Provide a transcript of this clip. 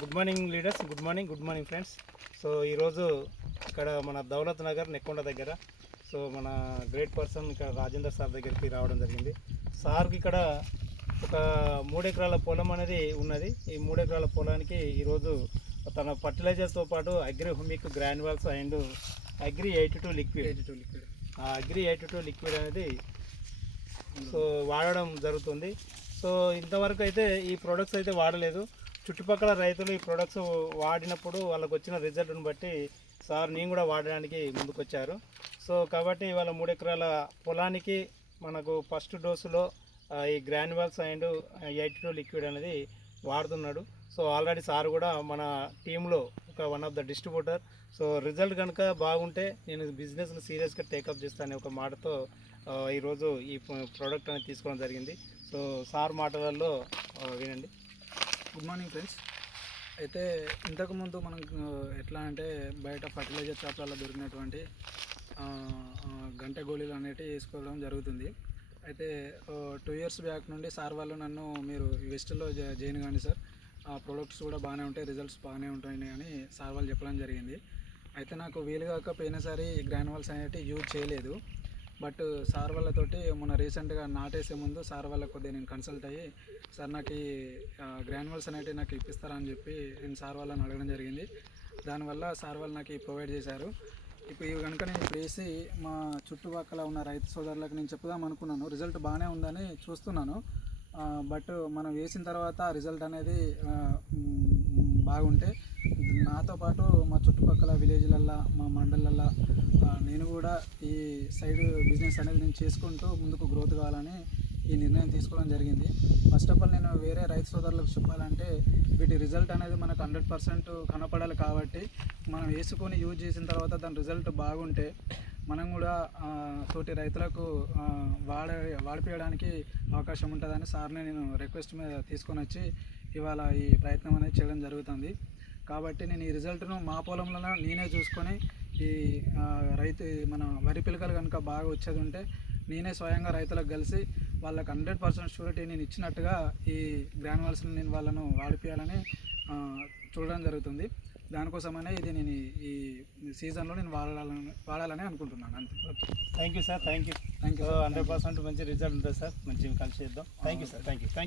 Good morning leaders good morning good morning friends. So ఈరోజు ఇక్కడ మన దౌలత్ నగర్ నెక్కొండ దగ్గర. సో మన గ్రేట్ పర్సన్ ఇక్కడ రాజేందర్ సార్ దగ్గరికి రావడం జరిగింది. సార్కి ఇక్కడ ఒక మూడు ఎకరాల పొలం అనేది ఉన్నది. ఈ మూడు ఎకరాల పొలానికి ఈరోజు తన ఫర్టిలైజర్స్తో పాటు agri humic granules and agri eighty two liquid eighty two liquid ఆ అగ్రి ఎయిటీ టూ లిక్విడ్ అనేది సో వాడడం జరుగుతుంది. సో ఇంతవరకు అయితే ఈ ప్రొడక్ట్స్ అయితే వాడలేదు. చుట్టుపక్కల రైతులు ఈ ప్రొడక్ట్స్ వాడినప్పుడు వాళ్ళకు వచ్చిన రిజల్ట్ని బట్టి సార్ నేను కూడా వాడడానికి ముందుకొచ్చారు. సో కాబట్టి వాళ్ళ మూడు ఎకరాల పొలానికి మనకు ఫస్ట్ డోసులో ఈ granules and eighty two liquid అనేది వాడుతున్నాడు. సో ఆల్రెడీ సార్ కూడా మన టీంలో ఒక one of the distributor so result కనుక బాగుంటే నేను బిజినెస్ని సీరియస్గా టేకప్ చేస్తాను ఒక మాటతో ఈరోజు ఈ ప్రోడక్ట్ అనేది తీసుకోవడం జరిగింది. సో సార్ మాటలలో వినండి. Good morning friends. అయితే ఇంతకుముందు మనం ఎట్లా అంటే బయట ఫర్టిలైజర్ షాప్లలో దొరికినటువంటి గంట గోళీలు అనేటివి వేసుకోవడం జరుగుతుంది. అయితే టూ ఇయర్స్ బ్యాక్ నుండి సార్ వాళ్ళు నన్ను మీరు వెస్ట్లో జాయిన్ కానీ సార్. ఆ ప్రొడక్ట్స్ కూడా బాగానే ఉంటాయి రిజల్ట్స్ బాగానే ఉంటాయి అని సార్ వాళ్ళు చెప్పడం జరిగింది. అయితే నాకు వీలు కాక పోయినసారి గ్రానువల్స్ అనేవి యూజ్ చేయలేదు. బట్ సార్ వాళ్ళతోటి మొన్న రీసెంట్గా నాటేసే ముందు సార్ వాళ్ళ కొద్దిగా నేను కన్సల్ట్ అయ్యి సార్ నాకు ఈ గ్రాన్యువల్స్ అనేటివి నాకు ఇప్పిస్తారా? అని చెప్పి నేను సార్ వాళ్ళని అడగడం జరిగింది. దానివల్ల సార్ వాళ్ళు నాకు ప్రొవైడ్ చేశారు. ఇప్పుడు ఇవి కనుక నేను ఇప్పుడు వేసి మా చుట్టుపక్కల ఉన్న రైతు సోదరులకు నేను చెప్పుదాం అనుకున్నాను. రిజల్ట్ బాగానే ఉందని చూస్తున్నాను. బట్ మనం వేసిన తర్వాత ఆ రిజల్ట్ అనేది బాగుంటే నాతో పాటు మా చుట్టుపక్కల విలేజ్లల్లో మా మండలల్లో నేను కూడా ఈ సైడ్ బిజినెస్ అనేది నేను చేసుకుంటూ ముందుకు గ్రోత్ కావాలని ఈ నిర్ణయం తీసుకోవడం జరిగింది. ఫస్ట్ ఆఫ్ ఆల్ నేను వేరే రైతు సోదరులకు చెప్పాలంటే వీటి రిజల్ట్ అనేది మనకు హండ్రెడ్ పర్సెంట్ కనపడాలి కాబట్టి మనం వేసుకొని యూజ్ చేసిన తర్వాత దాని రిజల్ట్ బాగుంటే మనం కూడా తోటి రైతులకు వాడ వాడిపించడానికి అవకాశం ఉంటుందని సార్ని నేను రిక్వెస్ట్ మీద తీసుకొని వచ్చి ఇవాళ ఈ ప్రయత్నం అనేది చేయడం జరుగుతుంది. కాబట్టి నేను ఈ రిజల్ట్ను మా పొలంలో నేనే చూసుకొని ఈ రైతు మన వరి పిలకలు కనుక బాగా వచ్చేది ఉంటే నేనే స్వయంగా రైతులకు కలిసి వాళ్ళకి హండ్రెడ్ పర్సెంట్ షూరిటీ నేను ఇచ్చినట్టుగా ఈ గ్రానువల్స్ని నేను వాళ్ళను వాడిపించాలని ఆ, చూడడం జరుగుతుంది. దానికోసమనే ఇది నేను ఈ- సీజన్లో నేను వాడాలని వాడాలని అనుకుంటున్నాను. అంతే. Okay. Thank you sir thank you thank you hundred percent మంచి రిజల్ట్ ఉంటుంది సార్. మంచిగా కలిసి చేద్దాం. Thank you sir thank you thank